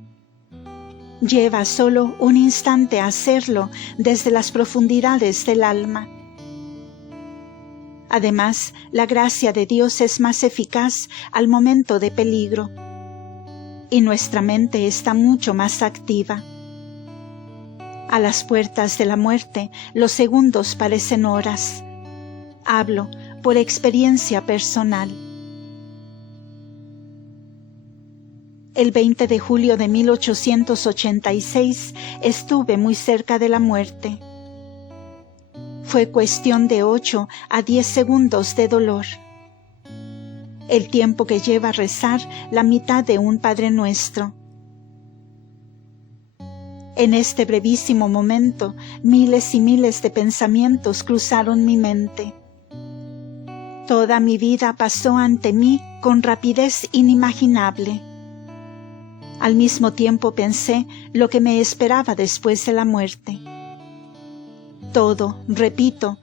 Lleva solo un instante hacerlo desde las profundidades del alma. Además, la gracia de Dios es más eficaz al momento de peligro, y nuestra mente está mucho más activa. A las puertas de la muerte, los segundos parecen horas. Hablo por experiencia personal. El 20 de julio de 1886 estuve muy cerca de la muerte. Fue cuestión de 8 a 10 segundos de dolor. El tiempo que lleva rezar la mitad de un Padre Nuestro. En este brevísimo momento, miles y miles de pensamientos cruzaron mi mente. Toda mi vida pasó ante mí con rapidez inimaginable. Al mismo tiempo pensé lo que me esperaba después de la muerte. Todo, repito,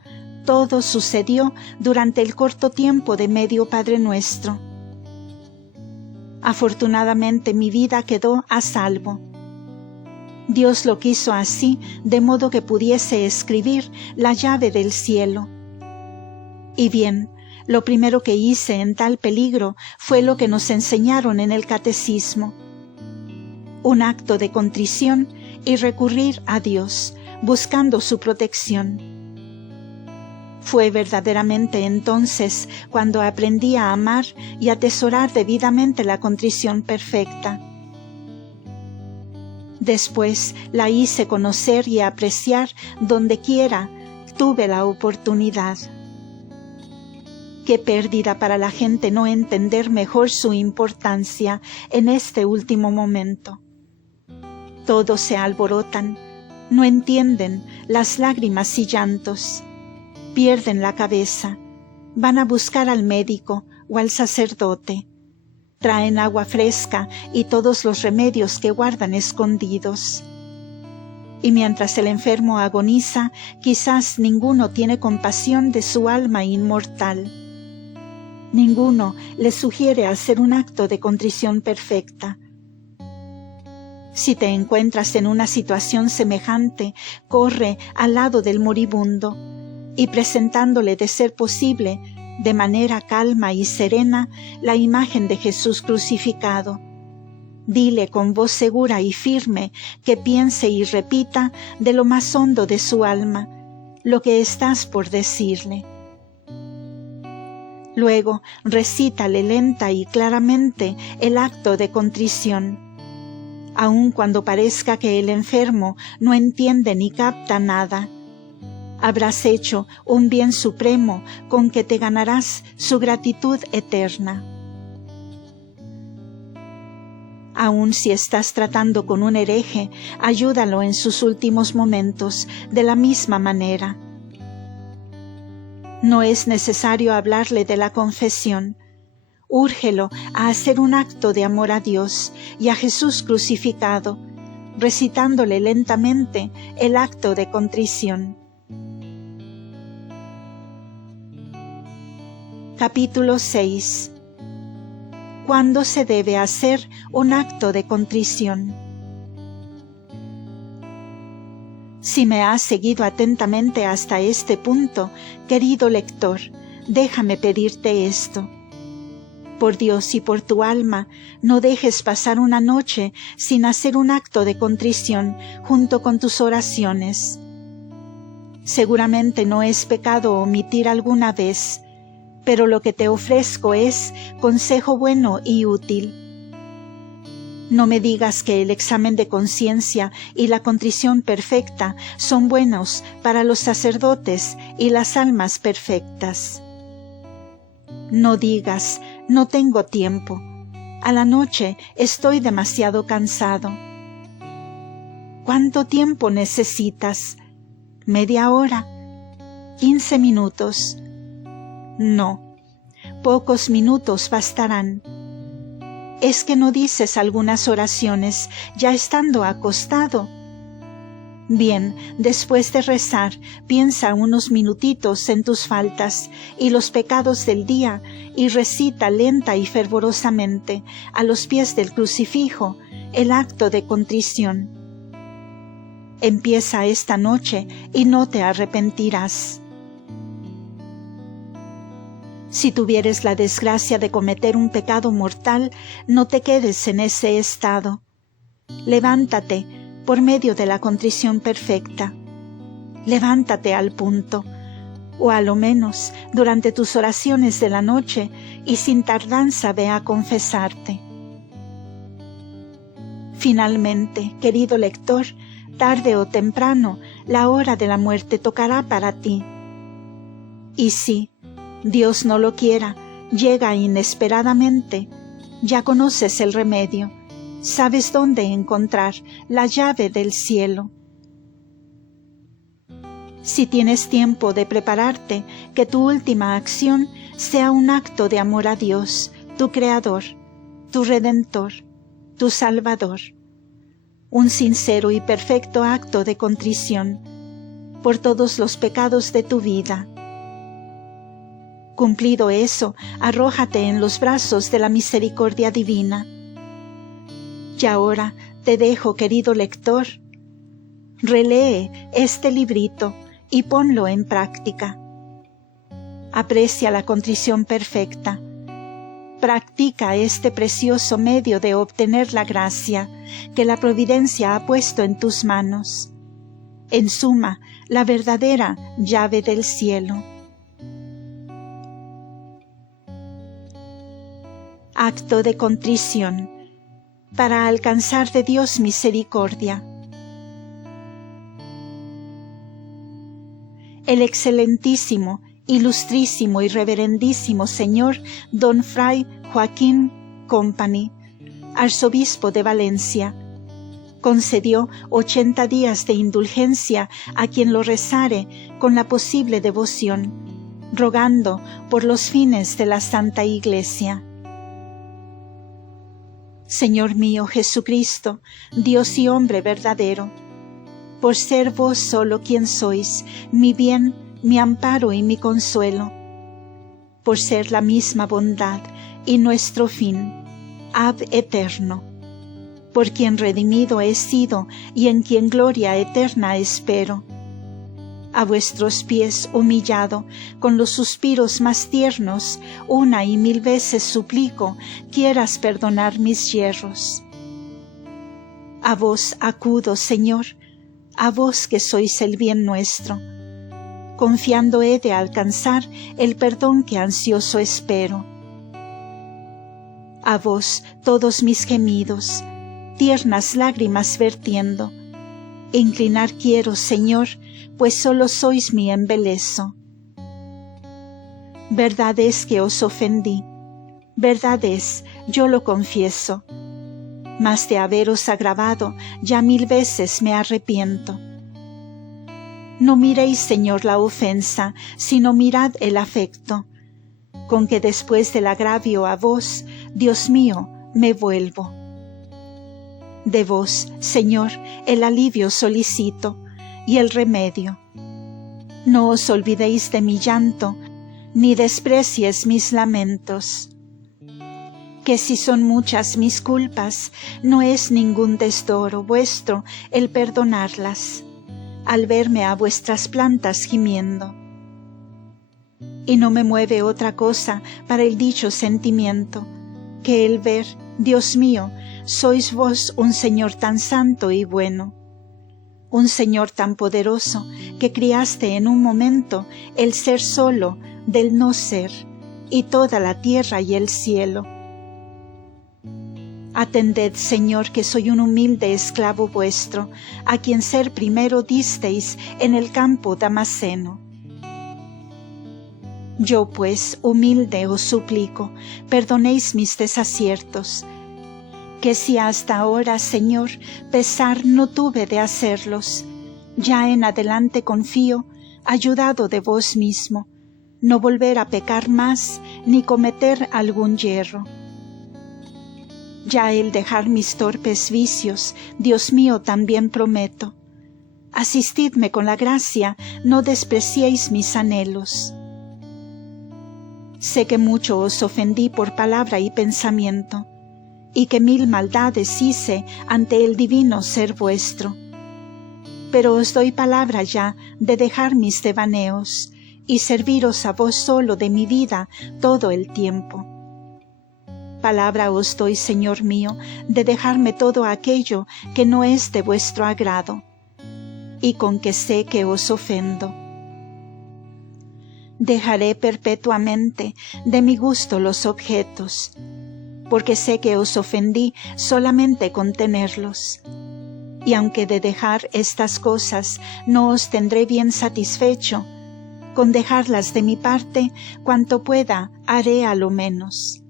todo sucedió durante el corto tiempo de medio Padre Nuestro. Afortunadamente mi vida quedó a salvo. Dios lo quiso así, de modo que pudiese escribir la llave del cielo. Y bien, lo primero que hice en tal peligro fue lo que nos enseñaron en el catecismo: un acto de contrición y recurrir a Dios, buscando su protección. Fue verdaderamente entonces cuando aprendí a amar y atesorar debidamente la contrición perfecta. Después la hice conocer y apreciar donde quiera tuve la oportunidad. Qué pérdida para la gente no entender mejor su importancia en este último momento. Todos se alborotan, no entienden las lágrimas y llantos, pierden la cabeza, van a buscar al médico o al sacerdote, traen agua fresca y todos los remedios que guardan escondidos. Y mientras el enfermo agoniza, quizás ninguno tiene compasión de su alma inmortal. Ninguno le sugiere hacer un acto de contrición perfecta. Si te encuentras en una situación semejante, corre al lado del moribundo y presentándole, de ser posible, de manera calma y serena, la imagen de Jesús crucificado. Dile con voz segura y firme que piense y repita de lo más hondo de su alma lo que estás por decirle. Luego recítale lenta y claramente el acto de contrición. Aun cuando parezca que el enfermo no entiende ni capta nada, habrás hecho un bien supremo con que te ganarás su gratitud eterna. Aun si estás tratando con un hereje, ayúdalo en sus últimos momentos de la misma manera. No es necesario hablarle de la confesión. Úrgelo a hacer un acto de amor a Dios y a Jesús crucificado, recitándole lentamente el acto de contrición. Capítulo 6. ¿Cuándo se debe hacer un acto de contrición? Si me has seguido atentamente hasta este punto, querido lector, déjame pedirte esto. Por Dios y por tu alma, no dejes pasar una noche sin hacer un acto de contrición junto con tus oraciones. Seguramente no es pecado omitir alguna vez, pero lo que te ofrezco es consejo bueno y útil. No me digas que el examen de conciencia y la contrición perfecta son buenos para los sacerdotes y las almas perfectas. No digas, no tengo tiempo, a la noche estoy demasiado cansado. ¿Cuánto tiempo necesitas? ¿Media hora? ¿15 minutos? No, pocos minutos bastarán. ¿Es que no dices algunas oraciones ya estando acostado? Bien, después de rezar, piensa unos minutitos en tus faltas y los pecados del día y recita lenta y fervorosamente a los pies del crucifijo el acto de contrición. Empieza esta noche y no te arrepentirás. Si tuvieres la desgracia de cometer un pecado mortal, no te quedes en ese estado. Levántate por medio de la contrición perfecta. Levántate al punto, o a lo menos durante tus oraciones de la noche, y sin tardanza ve a confesarte. Finalmente, querido lector, tarde o temprano, la hora de la muerte tocará para ti. Y si, Dios no lo quiera, llega inesperadamente, ya conoces el remedio, sabes dónde encontrar la llave del cielo. Si tienes tiempo de prepararte, que tu última acción sea un acto de amor a Dios, tu Creador, tu Redentor, tu Salvador. Un sincero y perfecto acto de contrición por todos los pecados de tu vida. Cumplido eso, arrójate en los brazos de la misericordia divina. Y ahora te dejo, querido lector, relee este librito y ponlo en práctica. Aprecia la contrición perfecta. Practica este precioso medio de obtener la gracia que la providencia ha puesto en tus manos. En suma, la verdadera llave del cielo. Acto de contrición para alcanzar de Dios misericordia. El excelentísimo, ilustrísimo y reverendísimo señor Don Fray Joaquín Company, arzobispo de Valencia, concedió 80 días de indulgencia a quien lo rezare con la posible devoción, rogando por los fines de la Santa Iglesia. Señor mío Jesucristo, Dios y hombre verdadero, por ser vos solo quien sois, mi bien, mi amparo y mi consuelo, por ser la misma bondad y nuestro fin, ab eterno, por quien redimido he sido y en quien gloria eterna espero. A vuestros pies humillado, con los suspiros más tiernos, una y mil veces suplico, quieras perdonar mis yerros. A vos acudo, Señor, a vos que sois el bien nuestro, confiando he de alcanzar el perdón que ansioso espero. A vos todos mis gemidos, tiernas lágrimas vertiendo, inclinar quiero, Señor, pues solo sois mi embeleso. Verdad es que os ofendí, verdad es, yo lo confieso, mas de haberos agravado ya 1000 veces me arrepiento. No miréis, Señor, la ofensa, sino mirad el afecto, con que después del agravio a vos, Dios mío, me vuelvo. De vos, Señor, el alivio solicito y el remedio. No os olvidéis de mi llanto, ni desprecies mis lamentos. Que si son muchas mis culpas, no es ningún desdoro vuestro el perdonarlas, al verme a vuestras plantas gimiendo. Y no me mueve otra cosa para el dicho sentimiento, que el ver, Dios mío, sois vos un Señor tan santo y bueno, un Señor tan poderoso que criaste en un momento el ser solo del no ser y toda la tierra y el cielo. Atended, Señor, que soy un humilde esclavo vuestro, a quien ser primero disteis en el campo damasceno. Yo, pues, humilde os suplico, perdonéis mis desaciertos, que si hasta ahora, Señor, pesar no tuve de hacerlos, ya en adelante confío, ayudado de vos mismo, no volver a pecar más ni cometer algún yerro. Ya el dejar mis torpes vicios, Dios mío, también prometo. Asistidme con la gracia, no despreciéis mis anhelos. Sé que mucho os ofendí por palabra y pensamiento, y que 1000 maldades hice ante el divino ser vuestro. Pero os doy palabra ya de dejar mis devaneos, y serviros a vos solo de mi vida todo el tiempo. Palabra os doy, Señor mío, de dejarme todo aquello que no es de vuestro agrado, y con que sé que os ofendo. Dejaré perpetuamente de mi gusto los objetos, porque sé que os ofendí solamente con tenerlos. Y aunque de dejar estas cosas no os tendré bien satisfecho, con dejarlas de mi parte, cuanto pueda, haré a lo menos.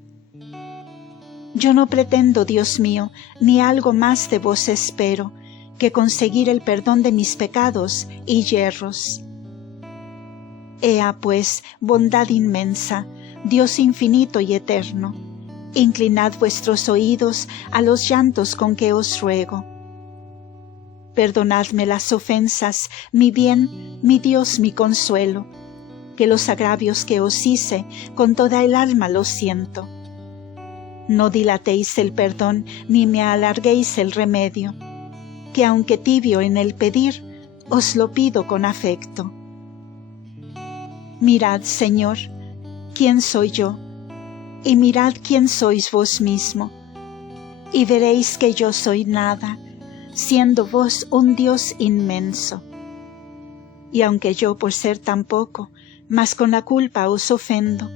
Yo no pretendo, Dios mío, ni algo más de vos espero, que conseguir el perdón de mis pecados y yerros. Ea pues, bondad inmensa, Dios infinito y eterno, inclinad vuestros oídos a los llantos con que os ruego. Perdonadme las ofensas, mi bien, mi Dios, mi consuelo, que los agravios que os hice, con toda el alma los siento. No dilatéis el perdón, ni me alarguéis el remedio, que aunque tibio en el pedir, os lo pido con afecto. Mirad, Señor, quién soy yo, y mirad quién sois vos mismo, y veréis que yo soy nada, siendo vos un Dios inmenso. Y aunque yo por ser tan poco, mas con la culpa os ofendo,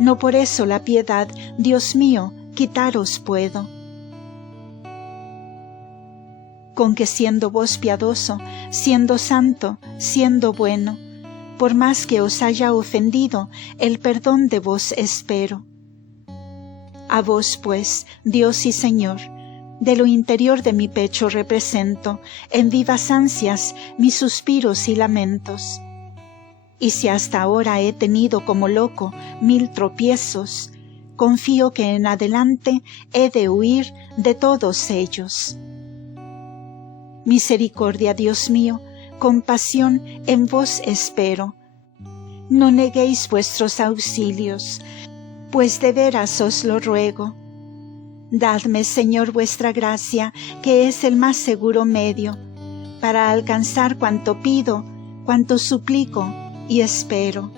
no por eso la piedad, Dios mío, quitaros puedo. Con que siendo vos piadoso, siendo santo, siendo bueno, por más que os haya ofendido, el perdón de vos espero. A vos, pues, Dios y Señor, de lo interior de mi pecho represento, en vivas ansias, mis suspiros y lamentos. Y si hasta ahora he tenido como loco 1000 tropiezos, confío que en adelante he de huir de todos ellos. Misericordia, Dios mío, compasión en vos espero. No neguéis vuestros auxilios, pues de veras os lo ruego. Dadme, Señor, vuestra gracia, que es el más seguro medio, para alcanzar cuanto pido, cuanto suplico y espero.